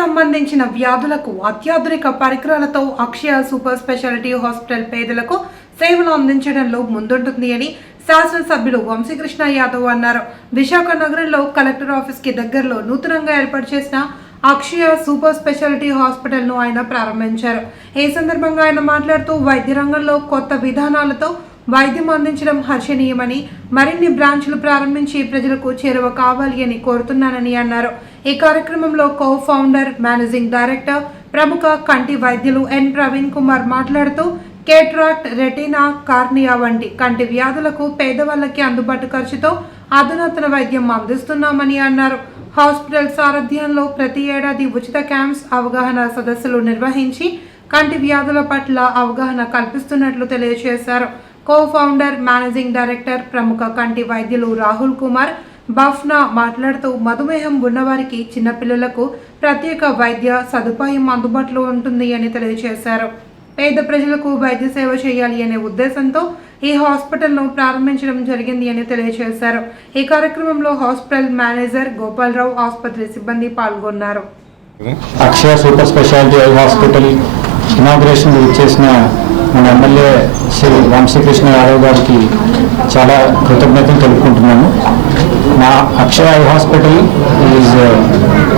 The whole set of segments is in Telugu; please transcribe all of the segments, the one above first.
సంబంధించిన వ్యాధులకు అత్యాధునిక పరికరాలతో అక్షయ సూపర్ స్పెషాలిటీ హాస్పిటల్ పేదలకు సేవలు అందించడంలో ముందుంటుంది అని శాసనసభ్యులు వంశీకృష్ణ యాదవ్ అన్నారు. విశాఖ నగరంలో కలెక్టర్ ఆఫీస్ కి దగ్గరలో నూతనంగా ఏర్పాటు చేసిన అక్షయ సూపర్ స్పెషాలిటీ హాస్పిటల్ ను ఆయన ప్రారంభించారు. ఈ సందర్భంగా ఆయన మాట్లాడుతూ వైద్య రంగంలో కొత్త విధానాలతో వైద్యం అందించడం హర్షణీయమని, మరిన్ని బ్రాంచ్లు ప్రారంభించి ప్రజలకు చేరువ కావాలి అని కోరుతున్నానని అన్నారు. ఈ కార్యక్రమంలో కో ఫౌండర్, మేనేజింగ్ డైరెక్టర్, ప్రముఖ కంటి వైద్యులు ఎన్ ప్రవీణ్ కుమార్ మాట్లాడుతూ కేట్రాక్ట్, రెటీనా, కార్నియా వంటి కంటి వ్యాధులకు పేదవాళ్ళకి అందుబాటు ఖర్చుతో అధునాతన వైద్యం అందిస్తున్నామని అన్నారు. హాస్పిటల్ సారథ్యంలో ప్రతి ఏడాది ఉచిత క్యాంప్స్, అవగాహన సదస్సులు నిర్వహించి కంటి వ్యాధుల పట్ల అవగాహన కల్పిస్తున్నట్లు తెలియజేశారు. కో ఫౌండర్, మేనేజింగ్ డైరెక్టర్, ప్రముఖ కంటి వైద్యులు రాహుల్ కుమార్ బఫ్నా మాట్లాడుతూ మధుమేహం ఉన్నవారికి, చిన్నపిల్లలకు ప్రత్యేక వైద్య సదుపాయం అందుబాటులో ఉంటుంది అని తెలియజేశారు. పేద ప్రజలకు వైద్య సేవ చేయాలి అనే ఉద్దేశంతో ఈ హాస్పిటల్ను ప్రారంభించడం జరిగింది అని తెలియజేశారు. ఈ కార్యక్రమంలో హాస్పిటల్ మేనేజర్ గోపాలరావు, ఆసుపత్రి సిబ్బంది పాల్గొన్నారు. అక్షయ సూపర్ స్పెషాలిటీ హాస్పిటల్ ఇనాగ్రేషన్ చేసిన మన ఎమ్మెల్యే శ్రీ వంశీకృష్ణ యాదవ్ గారికి చాలా కృతజ్ఞతలు తెలుపుకుంటున్నాను. మా Akshaya hospital is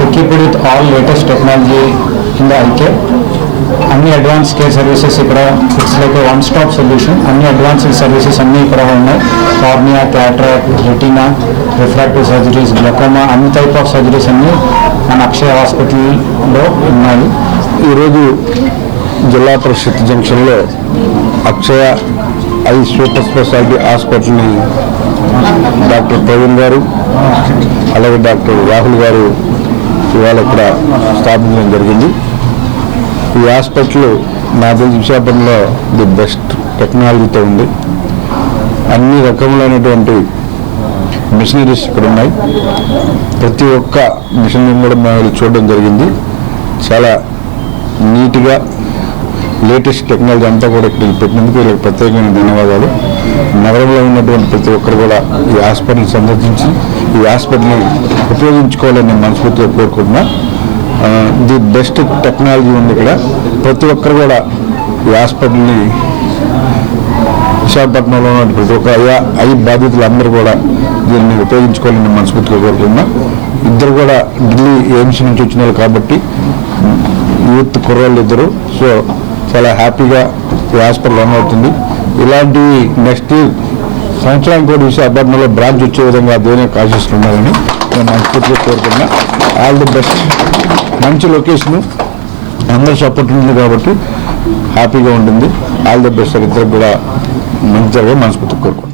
equipped with all latest technology in the ఐకే. అన్ని అడ్వాన్స్ కేర్ సర్వీసెస్ ఇక్కడ, it's like one stop solution. అన్ని అడ్వాన్స్డ్ సర్వీసెస్ అన్నీ ఇక్కడ ఉన్నాయి. Cornea, cataract, retina, refractive surgeries, glaucoma, అన్ని టైప్ ఆఫ్ సర్జరీస్ అన్నీ మన అక్షయ హాస్పిటల్లో ఉన్నాయి. ఈరోజు జిల్లా పరిషత్ జంక్షన్లో అక్షయ ఐ సూపర్ స్పెషాలిటీ హాస్పిటల్ని డాక్టర్ ప్రవీణ్ గారు, అలాగే డాక్టర్ రాహుల్ గారు ఇవాళ ఇక్కడ స్థాపించడం జరిగింది. ఈ హాస్పిటల్ నా తెలిసి విశాఖపట్నంలో ది బెస్ట్ టెక్నాలజీతో ఉంది. అన్ని రకములైనటువంటి మిషనరీస్ ఇక్కడ ఉన్నాయి. ప్రతి ఒక్క మిషనరీ కూడా మేము చూడడం జరిగింది. చాలా నీట్గా లేటెస్ట్ టెక్నాలజీ అంతా కూడా ఇక్కడ పెట్టినందుకు వీళ్ళకి ప్రత్యేకమైన ధన్యవాదాలు. నగరంలో ఉన్నటువంటి ప్రతి ఒక్కరు కూడా ఈ హాస్పిటల్ సందర్శించి ఈ హాస్పిటల్ని ఉపయోగించుకోవాలని నేను మనస్ఫూర్తిగా కోరుకుంటున్నా. ది బెస్ట్ టెక్నాలజీ ఉంది ఇక్కడ. ప్రతి ఒక్కరు కూడా ఈ హాస్పిటల్ని విశాఖపట్నంలో ఉన్న ప్రతి ఒక్క ఐ బాధితులు అందరూ కూడా దీన్ని ఉపయోగించుకోవాలని మనస్ఫూర్తిగా కోరుకుంటున్నా. ఇద్దరు కూడా ఢిల్లీ ఎయిమ్స్ నుంచి వచ్చిన వాళ్ళు కాబట్టి యూత్ కుర్రోళ్ళు ఇద్దరు. సో చాలా హ్యాపీగా ఈ హాస్పిటల్ రన్ అవుతుంది. ఇలాంటివి నెక్స్ట్ సంవత్సరానికి కూడా విశాఖపట్నంలో బ్రాంచ్ వచ్చే విధంగా దేవుని ఆశిస్తున్నారని నేను మనస్ఫూర్తిగా కోరుకున్నా. All the best. మంచి లొకేషను, అందరూ సపోర్ట్ ఉంది కాబట్టి హ్యాపీగా ఉంటుంది. All the best. ఇద్దరు కూడా మంచిగా మనస్ఫూర్తిగా కోరుకుంటున్నాను.